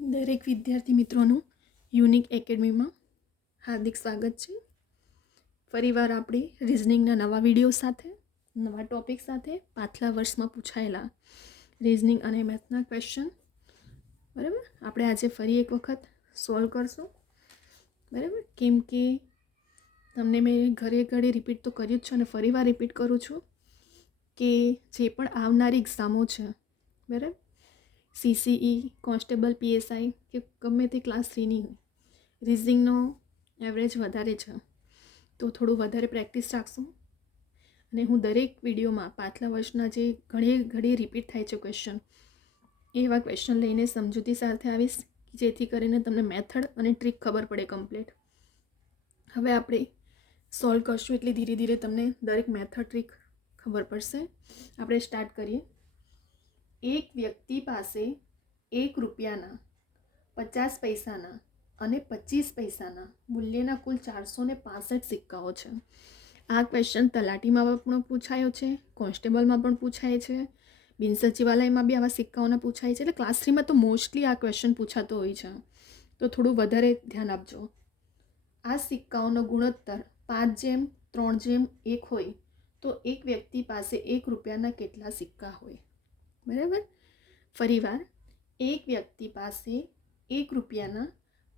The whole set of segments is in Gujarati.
દરેક વિદ્યાર્થી મિત્રોનું યુનિક એકેડમીમાં હાર્દિક સ્વાગત છે. ફરીવાર આપણે રિઝનિંગના નવા વિડીયો સાથે નવા ટૉપિક સાથે પાછલા વર્ષમાં પૂછાયેલા રિઝનિંગ અને મેથના ક્વેશ્ચન બરાબર આપણે આજે ફરી એક વખત સોલ્વ કરશું. બરાબર, કેમ કે તમને મેં ઘરે રિપીટ તો કર્યું જ છે અને ફરીવાર રિપીટ કરું છું કે જે પણ આવનારી એક્ઝામો છે, બરાબર, CCE, કોન્સ્ટેબલ, PSI કે ગમે તે ક્લાસ 3ની હોય, રિઝનિંગનો એવરેજ વધારે છે તો થોડું વધારે પ્રેક્ટિસ રાખશું. અને હું દરેક વિડીયોમાં પાછલા વર્ષના જે ઘણી રિપીટ થાય છે ક્વેશ્ચન, એવા ક્વેશ્ચન લઈને સમજૂતી સાથે આવીશ, જેથી કરીને તમને મેથડ અને ટ્રીક ખબર પડે કમ્પ્લીટ. હવે આપણે સોલ્વ કરશું એટલે ધીરે ધીરે તમને દરેક મેથડ ટ્રીક ખબર પડશે. આપણે સ્ટાર્ટ કરીએ. એક વ્યક્તિ પાસે 1 રૂપિયાના 50 પૈસાના અને 25 પૈસાના મૂલ્યના કુલ 465 સિક્કાઓ છે. આ ક્વેશ્ચન તલાટીમાં પણ પૂછાયો છે, કોન્સ્ટેબલમાં પણ પૂછાય છે, બિન સચિવાલયમાં બી આવા સિક્કાઓના પૂછાય છે. એટલે ક્લાસ 3માં તો મોસ્ટલી આ ક્વેશ્ચન પૂછાતો હોય છે, તો થોડું વધારે ધ્યાન આપજો. આ સિક્કાઓનો ગુણોત્તર 5:3:1 હોય તો એક વ્યક્તિ પાસે 1 રૂપિયાના કેટલા સિક્કા હોય? બરાબર, ફરીવાર, એક વ્યક્તિ પાસે 1 રૂપિયાના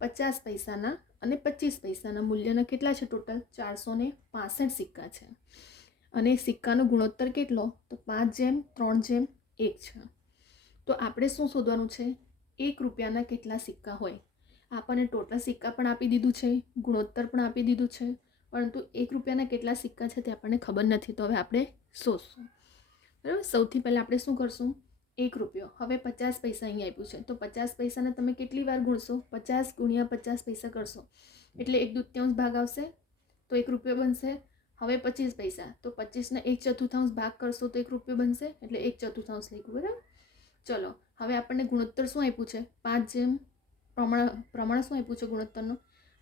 50 પૈસાના અને 25 પૈસાના મૂલ્યના કેટલા છે? ટોટલ 465 સિક્કા છે. અને સિક્કાનો ગુણોત્તર કેટલો? તો 5:3:1 છે. તો આપણે શું શોધવાનું છે? 1 રૂપિયાના કેટલા સિક્કા હોય. આપણને ટોટલ સિક્કા પણ આપી દીધું છે, ગુણોત્તર પણ આપી દીધું છે, પરંતુ 1 રૂપિયાના કેટલા સિક્કા છે તે આપણને ખબર નથી. તો હવે આપણે શોધશું. બરાબર, સૌથી પહેલાં આપણે શું કરશું? 1 રૂપિયો, હવે 50 પૈસા અહીં આપ્યું છે તો 50 પૈસાને તમે કેટલી વાર ગુણશો? 50 ગુણ્યા 50 પૈસા કરશો એટલે 1/2 ભાગ આવશે તો 1 રૂપિયો બનશે. હવે 25 પૈસા, તો 25ને 1/4 ભાગ કરશો તો 1 રૂપિયો બનશે એટલે 1/4 લખ્યું. બરાબર, ચલો હવે આપણને ગુણોત્તર શું આપ્યું છે? 5 પ્રમાણ શું આપ્યું છે ગુણોત્તરનો?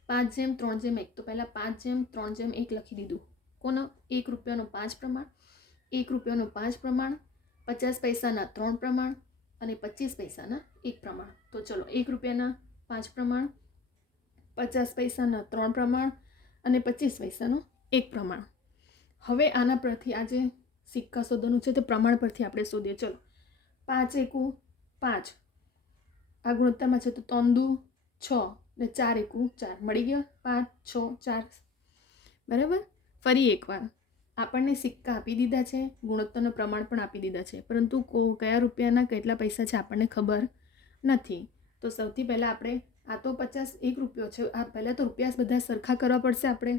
5:3:1. તો પહેલાં 5:3:1 લખી દીધું. કોનો? 1 રૂપિયાનો 5 પ્રમાણ, 1 રૂપિયાનો 5 પ્રમાણ, 50 પૈસાના 3 પ્રમાણ અને 25 પૈસાના 1 પ્રમાણ. તો ચલો, 1 રૂપિયાના 5 પ્રમાણ, 50 પૈસાના 3 પ્રમાણ અને 25 પૈસાનું 1 પ્રમાણ. હવે આના પરથી આ જે સિક્કા શોધવાનું છે તે પ્રમાણ પરથી આપણે શોધીએ. ચલો, 5 × 5 આ ગુણોત્તરમાં છે તો 3 × 6 ને 4 × 4 મળી ગયો. 5, 6, 4. બરાબર, ફરી એકવાર આપણને સિક્કા આપી દીધા છે, ગુણોત્તરનું પ્રમાણ પણ આપી દીધા છે, પરંતુ કયા રૂપિયાના કેટલા પૈસા છે આપણને ખબર નથી. તો સૌથી પહેલાં આપણે આ તો 50 1 રૂપિયો છે, આ પહેલાં તો રૂપિયા બધા સરખા કરવા પડશે આપણે.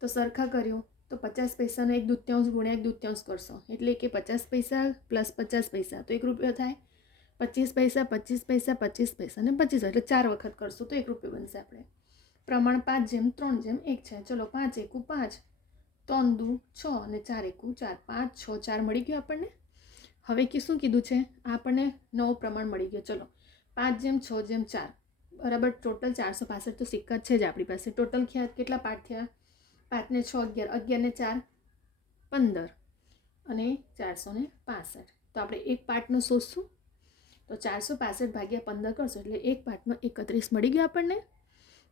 તો સરખા કર્યો તો 50 પૈસાને 1/2 ગુણ્યા 1/2 કરશો એટલે કે 50 પૈસા પ્લસ 50 પૈસા તો 1 રૂપિયો થાય. 25 પૈસા, 25 પૈસા, 25 પૈસા ને 25 એટલે 4 વખત કરશું તો 1 રૂપિયો બનશે. આપણે પ્રમાણ 5:3:1 છે. ચલો, 5 × 5, 3 × 6 અને 4 × 4, 5, 6, 4 મળી ગયું આપણને. હવે શું કીધું છે? આપણને નવું પ્રમાણ મળી ગયો. ચલો, 5:6:4 બરાબર, ટોટલ 465 તો સિક્કા છે જ આપણી પાસે. ટોટલ કેટલા પાર્ટ થયા? 5 ને 6 11, 11 ને 4 15 અને 465. તો આપણે એક પાર્ટનો શોધશું તો 465 ભાગ્યા 15 કરશો એટલે એક પાર્ટનો 31 મળી ગયો આપણને.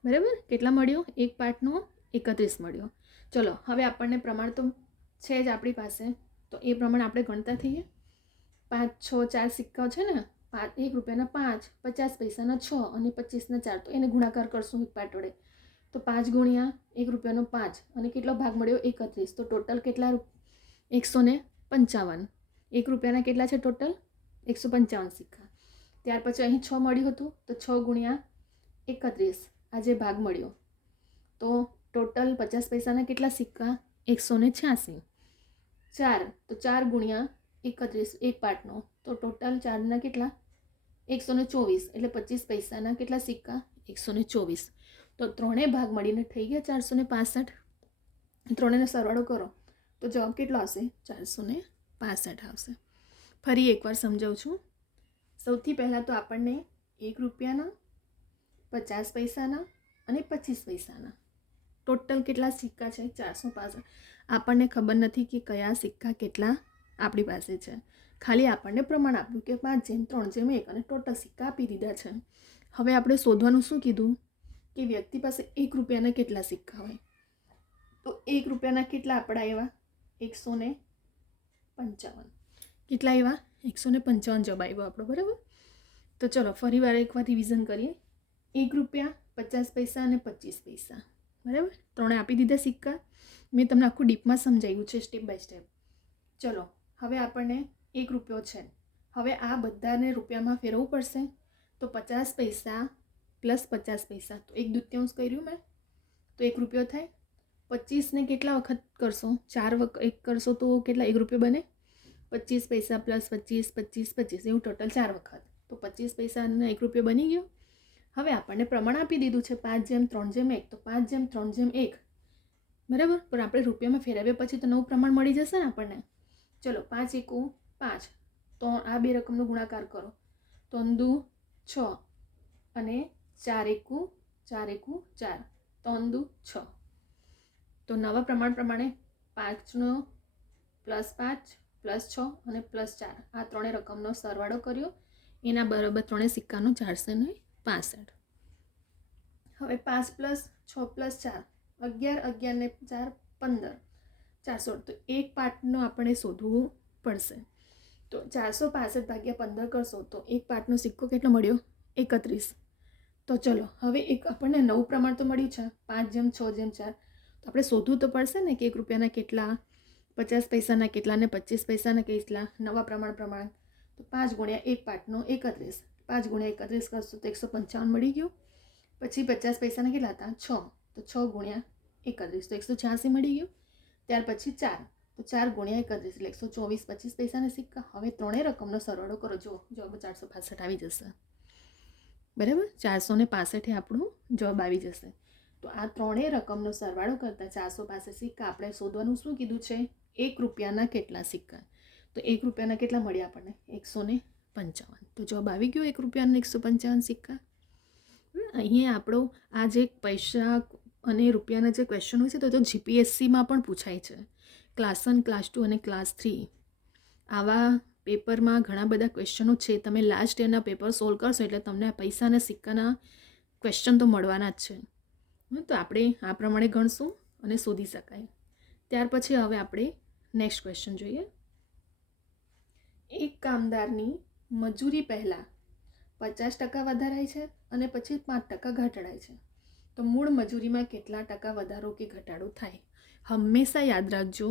બરાબર, કેટલા મળ્યો? એક પાર્ટનો 31 મળ્યો. ચલો, હવે આપણને પ્રમાણ તો છે જ આપણી પાસે, તો એ પ્રમાણે આપણે ગણતા થઈએ. 5, 6, 4 સિક્કાઓ છે ને, 1 રૂપિયાના 5, 50 પૈસાના 6 અને 25ના 4, તો એને ગુણાકાર કરશું એક પાર્ટ વડે. તો 5 ગુણ્યા 1 રૂપિયાનો 5 અને કેટલો ભાગ મળ્યો? 31. તો ટોટલ કેટલા? 155. 1 રૂપિયાના કેટલા છે ટોટલ? 155 સિક્કા. ત્યાર પછી અહીં 6 મળ્યું હતું તો 6 ગુણ્યા 31 આ જે ભાગ મળ્યો. તો ટોટલ 50 પૈસાના કેટલા સિક્કા? 186. 4, તો 4 ગુણ્યા 31 એક પાર્ટનો, તો ટોટલ 4ના કેટલા? 124 એટલે 25 પૈસાના કેટલા સિક્કા? 124. તો ત્રણેય ભાગ મળીને થઈ ગયા 465. ત્રણેયનો સરવાળો કરો તો જવાબ કેટલો આવશે? 465 આવશે. ફરી એકવાર સમજાવું છું. સૌથી પહેલાં તો આપણને 1 રૂપિયાના 50 પૈસાના અને 25 પૈસાના ટોટલ કેટલા સિક્કા છે? 465. આપણને ખબર નથી કે કયા સિક્કા કેટલા આપણી પાસે છે, ખાલી આપણને પ્રમાણ આપ્યું કે 5:3:1 અને ટોટલ સિક્કા આપી દીધા છે. હવે આપણે શોધવાનું શું કીધું કે વ્યક્તિ પાસે 1 રૂપિયાના કેટલા સિક્કા હોય. તો 1 રૂપિયાના કેટલા આપણા આવ્યા 155. કેટલા આવ્યા 155 જવાબ આવ્યો આપણો. બરાબર. તો ચલો ફરી વાર એકવાર રિવિઝન કરીએ. 1 રૂપિયા, 50 પૈસા અને 25 પૈસા. બરાબર. ત્રણે આપી દીધા સિક્કા. મેં તમને આખું ડીપમાં સમજાવ્યું છે સ્ટેપ બાય સ્ટેપ. ચલો હવે આપણને 1 રૂપિયો છે. હવે આ બધાને રૂપિયામાં ફેરવવું પડશે. તો 50 પૈસા પ્લસ 50 પૈસા, તો 1/2 કર્યું મેં, તો 1 રૂપિયો થાય. 25ને કેટલા વખત કરશો? 4 વખત 1 કરશો તો કેટલા 1 રૂપિયો બને? 25 પૈસા પ્લસ 25, 25, 25 એવું ટોટલ 4 વખત. તો 25 પૈસાનો 1 રૂપિયો બની ગયો. હવે આપણને પ્રમાણ આપી દીધું છે 5:3:1, તો 5:3:1. બરાબર. પણ આપણે રૂપિયામાં ફેરવ્યા પછી તો નવું પ્રમાણ મળી જશે ને આપણને. ચલો 5 × 5, તો આ બે રકમનો ગુણાકાર કરો. 3 × 6 અને 4 × 4 × 4, 3 × 6. તો નવા પ્રમાણ પ્રમાણે 5નો +5 +6 અને +4 આ ત્રણેય રકમનો સરવાળો કર્યો. એના બરાબર ત્રણેય સિક્કાનો 465. હવે 5 + 6 + 4 11, 11 ને 4 15, 416. તો એક પાર્ટનો આપણે શોધવું પડશે. તો 465 / 15 કરશો તો એક પાર્ટનો સિક્કો કેટલો મળ્યો? 31. તો ચલો હવે એક આપણને નવું પ્રમાણ તો મળ્યું છે 5:6:4. તો આપણે શોધવું તો પડશે ને કે 1 રૂપિયાના કેટલા, 50 પૈસાના કેટલા ને 25 પૈસાના કેટલા. નવા પ્રમાણ. તો 5 × 1 પાર્ટનો 31. 5 × 31 કરશું તો 155 મળી ગયું. પછી 50 પૈસાના કેટલા હતા? 6. તો 6 × 31 તો 186 મળી ગયું. ત્યાર પછી 4, તો 4 × 31 એટલે 124. 25 પૈસાના સિક્કા. હવે ત્રણેય રકમનો સરવાળો કરો. જો જવાબ 465 આવી જશે. બરાબર. 465 આપણું જવાબ આવી જશે. તો આ ત્રણેય રકમનો સરવાળો કરતાં 465 સિક્કા આપણે શોધવાનું શું કીધું છે? 1 રૂપિયાના કેટલા સિક્કા. તો 1 રૂપિયાના કેટલા મળ્યા આપણને? 155. તો જવાબ આવી ગયો 1 રૂપિયાના 155 સિક્કા. અહીંયા આપણો આ જે પૈસા અને રૂપિયાના જે ક્વેશ્ચન હોય છે તો જીપીએસસીમાં પણ પૂછાય છે. ક્લાસ 1, ક્લાસ 2 અને ક્લાસ 3 આવા પેપરમાં ઘણા બધા ક્વેશ્ચનો છે. તમે લાસ્ટ યરના પેપર સોલ્વ કરશો એટલે તમને આ પૈસા અને સિક્કાના ક્વેશ્ચન તો મળવાના જ છે. તો આપણે આ પ્રમાણે ગણશું અને શોધી શકાય. ત્યાર પછી હવે આપણે નેક્સ્ટ ક્વેશ્ચન જોઈએ. એક કામદારની મજૂરી પહેલાં 50% વધારાય છે અને પછી 5% ઘટાડાય છે. તો મૂળ મજૂરીમાં કેટલા ટકા વધારો કે ઘટાડો થાય? હંમેશા યાદ રાખજો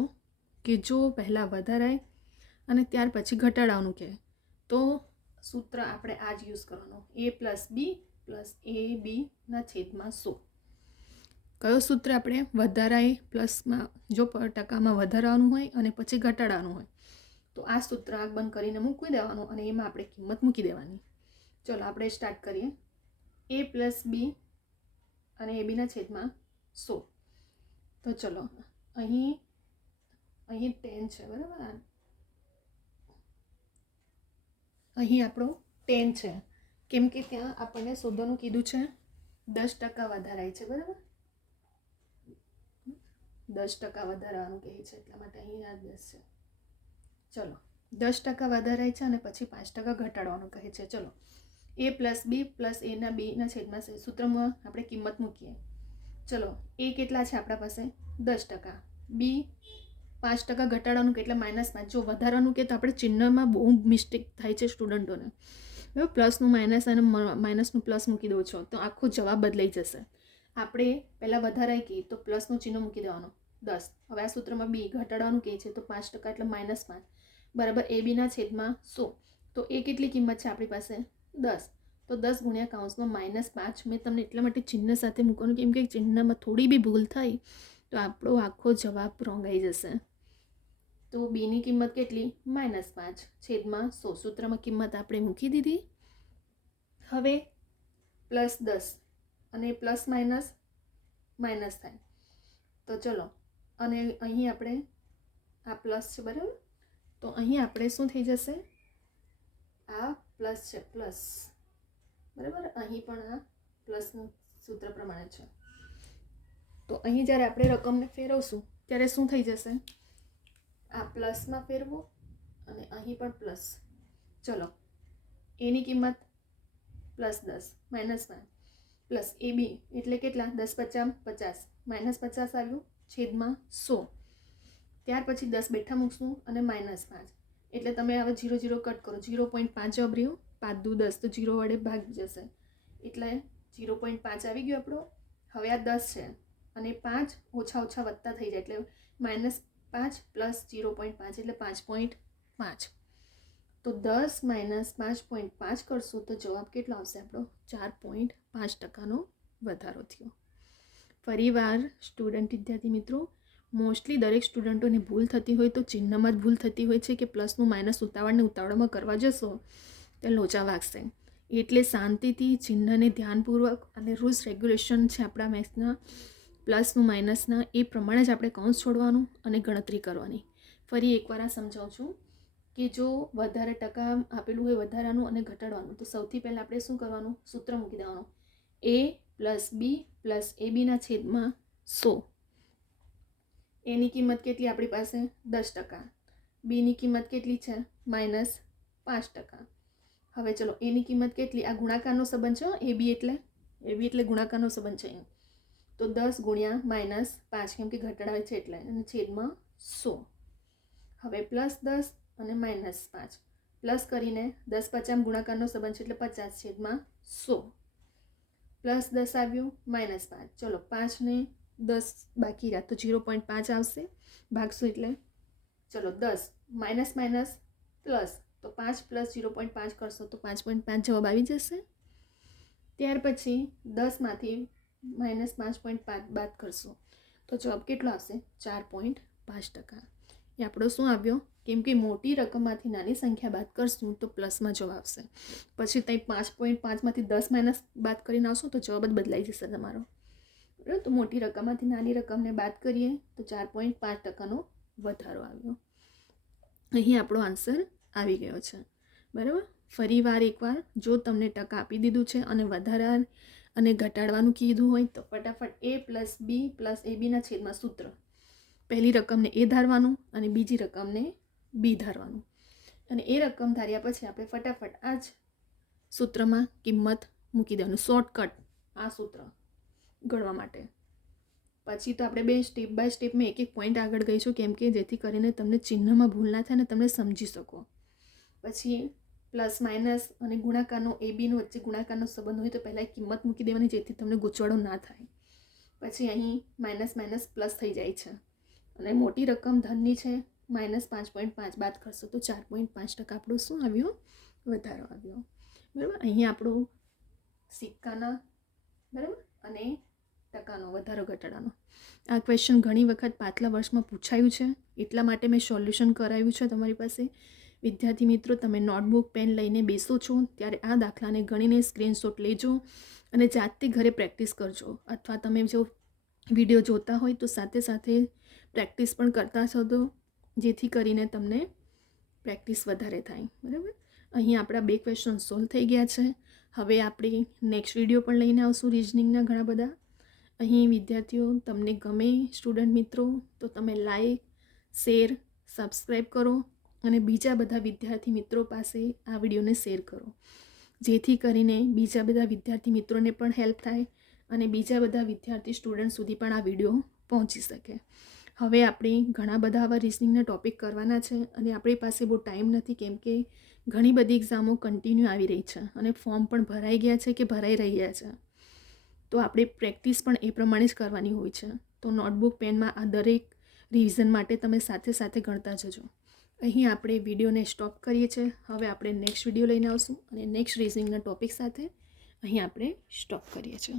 કે જો પહેલાં વધારાય અને ત્યાર પછી ઘટાડવાનું કહે તો સૂત્ર આપણે આ જ યુઝ કરવાનું. A + B + AB/100. કયો સૂત્ર આપણે? વધારાય પ્લસમાં જો ટકામાં વધારવાનું હોય અને પછી ઘટાડવાનું હોય તો આ સૂત્ર આંખ બંધ કરીને મૂકી દેવાનું અને એમાં આપણે કિંમત મૂકી દેવાની. ચલો આપણે સ્ટાર્ટ કરીએ. A + B અને AB/100. તો ચલો અહીં 10 છે. બરાબર. અહીં આપણો 10 છે કેમ કે ત્યાં આપણને શોધવાનું કીધું છે 10% વધારાય છે. બરાબર. 10% વધારવાનું કહે છે એટલા માટે અહીં આ 10 છે. ચલો 10% વધારાય છે અને પછી 5% ઘટાડવાનું કહે છે. ચલો A + B + A/B/100 સૂત્રમાં આપણે કિંમત મૂકીએ. ચલો A કેટલા છે આપણા પાસે? 10%. B 5% ઘટાડવાનું કે એટલે -5. જો વધારવાનું કે તો આપણે ચિહ્નમાં બહુ મિસ્ટેક થાય છે સ્ટુડન્ટોને. બરાબર. પ્લસનું માઇનસ અને માઇનસનું પ્લસ મૂકી દો છો તો આખો જવાબ બદલાઈ જશે. આપણે પહેલાં વધારાય કહીએ તો પ્લસનું ચિહ્ન મૂકી દેવાનું 10. હવે આ સૂત્રમાં B ઘટાડવાનું કહે છે તો 5% એટલે -5 બરાબર AB/100. તો એ કેટલી કિંમત છે આપણી પાસે? 10. તો 10 × કૌંસમાં -5 મેં તમને એટલા માટે ચિહ્ન સાથે મૂકવાનું કેમ કે ચિહ્નમાં થોડી બી ભૂલ થાય તો આપણો આખો જવાબ રોંગ આવી જશે. તો બીની કિંમત કેટલી? -5/100. સૂત્રમાં કિંમત આપણે મૂકી દીધી. હવે +10 અને પ્લસ માઇનસ માઇનસ થાય. તો ચલો અને અહીં આપણે આ પ્લસ છે. બરાબર. તો અહીં આપણે શું થઈ જશે? આ પ્લસ છે પ્લસ. બરાબર. અહીં પણ આ પ્લસનું સૂત્ર પ્રમાણે છે. તો અહીં જ્યારે આપણે રકમને ફેરવશું ત્યારે શું થઈ જશે? આ પ્લસમાં ફેરવો અને અહીં પણ પ્લસ. ચલો એની કિંમત +10 -5 પ્લસ AB એટલે કેટલા 10 × 5 = 50 -50 આવ્યું છેદમાં 100. ત્યાર પછી 10 બેઠા મૂકશું અને -5 એટલે તમે હવે 0 0 કટ કરો 0.5 જવાબ રહ્યું 5 દુ 10 તો 0 વડે ભાગી જશે એટલે 0.5 આવી ગયો આપણો. હવે આ 10 છે અને 5 ઓછા ઓછા વધતા થઈ જાય એટલે -5 + 0.5 એટલે 5.5. તો 10 - 5.5 કરશું તો જવાબ કેટલો આવશે આપણો 4.5% વધારો થયો. ફરીવાર સ્ટુડન્ટ વિદ્યાર્થી મિત્રો, મોસ્ટલી દરેક સ્ટુડન્ટોને ભૂલ થતી હોય તો ચિહ્નમાં જ ભૂલ થતી હોય છે કે પ્લસનું માઇનસ ઉતાવળમાં કરવા જશો તો લોચા વાગશે. એટલે શાંતિથી ચિહ્નને ધ્યાનપૂર્વક અને રૂલ્સ રેગ્યુલેશન છે આપણા મેથ્સના પ્લસનું માઇનસના એ પ્રમાણે જ આપણે કૌંસ છોડવાનું અને ગણતરી કરવાની. ફરી એકવાર આ સમજાવું છું કે જો વધારે ટકા આપેલું હોય વધારાનું અને ઘટાડવાનું તો સૌથી પહેલાં આપણે શું કરવાનું સૂત્ર મૂકી દેવાનું A + B + AB ના છેદમાં 100. એની કિંમત કેટલી આપણી પાસે 10%. બીની કિંમત કેટલી છે -5%. હવે ચલો એની કિંમત કેટલી આ ગુણાકારનો સંબંધ છે AB એટલે ગુણાકારનો સંબંધ છે અહીં તો 10 × -5 કેમ કે ઘટાડાય છે એટલે અને છેદમાં 100. હવે +10 અને -5 પ્લસ કરીને 10 × 50 ગુણાકારનો સંબંધ છે એટલે 50 છેદમાં 100 +10 આવ્યું -5 ચલો 5 ને 10 બાકી રહ્યા તો 0.5 આવશે ભાગશું એટલે ચલો 10 માઇનસ પ્લસ તો 5 + 0.5 કરશો તો 5.5 જવાબ આવી જશે. ત્યાર પછી 10માંથી -5.5 બાદ કરશો તો જવાબ કેટલો આવશે 4.5%. એ આપણો શું આવ્યો કેમ કે મોટી રકમમાંથી નાની સંખ્યા બાદ કરશું તો પ્લસમાં જવાબ આવશે. પછી ત્યાં 5.5માંથી 10 - બાદ કરીને આવશો તો જવાબ જ બદલાઈ જશે તમારો. બરાબર, તો મોટી રકમમાંથી નાની રકમને બાદ કરીએ તો 4.5%નો વધારો આવ્યો. અહીં આપણો આન્સર આવી ગયો છે. બરાબર, ફરી એકવાર જો તમને ટકા આપી દીધું છે અને વધારા અને ઘટાડવાનું કીધું હોય તો ફટાફટ A + B + AB ના છેદમાં સૂત્ર પહેલી રકમને A ધારવાનું અને બીજી રકમને B ધારવાનું અને એ રકમ ધાર્યા પછી આપણે ફટાફટ આ જ સૂત્રમાં કિંમત મૂકી દેવાનું. શોર્ટકટ આ સૂત્ર ગણવા માટે. પછી તો આપણે બે સ્ટેપ બાય સ્ટેપમાં એક પોઈન્ટ આગળ ગઈશું કેમ કે જેથી કરીને તમને ચિહ્નમાં ભૂલ ના થાય ને તમે સમજી શકો. પછી પ્લસ માઇનસ અને ગુણાકારનો ABનો વચ્ચે ગુણાકારનો સંબંધ હોય તો પહેલાં કિંમત મૂકી દેવાની જેથી તમને ગૂંચવાડો ના થાય. પછી અહીં માઇનસ પ્લસ થઈ જાય છે અને મોટી રકમ ધનની છે -5.5 બાદ કરશો તો 4.5% આપણું શું આવ્યું વધારો આવ્યો. બરાબર, અહીં આપણું સિક્કાના બરાબર અને ટકાનો વધારો ઘટાડાનો આ ક્વેશ્ચન ઘણી વખત પાછલા વર્ષમાં પૂછાયું છે એટલા માટે મેં સોલ્યુશન કરાવ્યું છે તમારી પાસે. વિદ્યાર્થી મિત્રો, તમે નોટબુક પેન લઈને બેસો છો ત્યારે આ દાખલાને ગણીને સ્ક્રીનશોટ લેજો અને જાતે ઘરે પ્રેક્ટિસ કરજો અથવા તમે જો વિડીયો જોતા હોય તો સાથે સાથે પ્રેક્ટિસ પણ કરતા છો તો જેથી કરીને તમને પ્રેક્ટિસ વધારે થાય. બરાબર, અહીં આપણા 2 ક્વેશ્ચન સોલ્વ થઈ ગયા છે. હવે આપણે નેક્સ્ટ વિડીયો પણ લઈને આવશું રિઝનિંગના ઘણા બધા. અહીં વિદ્યાર્થીઓ તમને ગમે સ્ટુડન્ટ મિત્રો તો તમે લાઈક શેર સબસ્ક્રાઈબ કરો અને બીજા બધા વિદ્યાર્થી મિત્રો પાસે આ વિડીયોને શેર કરો જેથી કરીને બીજા બધા વિદ્યાર્થી મિત્રોને પણ હેલ્પ થાય અને બીજા બધા વિદ્યાર્થી સ્ટુડન્ટ સુધી પણ આ વિડીયો પહોંચી શકે. હવે આપણે ઘણા બધા આવા રિઝનિંગના ટૉપિક કરવાના છે અને આપણી પાસે બહુ ટાઈમ નથી કેમ કે ઘણી બધી એક્ઝામો કન્ટિન્યુ આવી રહી છે અને ફોર્મ પણ ભરાઈ ગયા છે કે ભરાઈ રહ્યા છે તો આપણે પ્રેક્ટિસ પણ એ પ્રમાણે જ કરવાની હોય છે. તો નોટબુક પેનમાં આ દરેક રિવિઝન માટે તમે સાથે સાથે ગણતા જજો. અહીં આપણે વિડીયોને સ્ટોપ કરીએ છીએ. હવે આપણે નેક્સ્ટ વિડીયો લઈને આવશું અને નેક્સ્ટ રિઝનિંગના ટૉપિક સાથે અહીં આપણે સ્ટોપ કરીએ છીએ.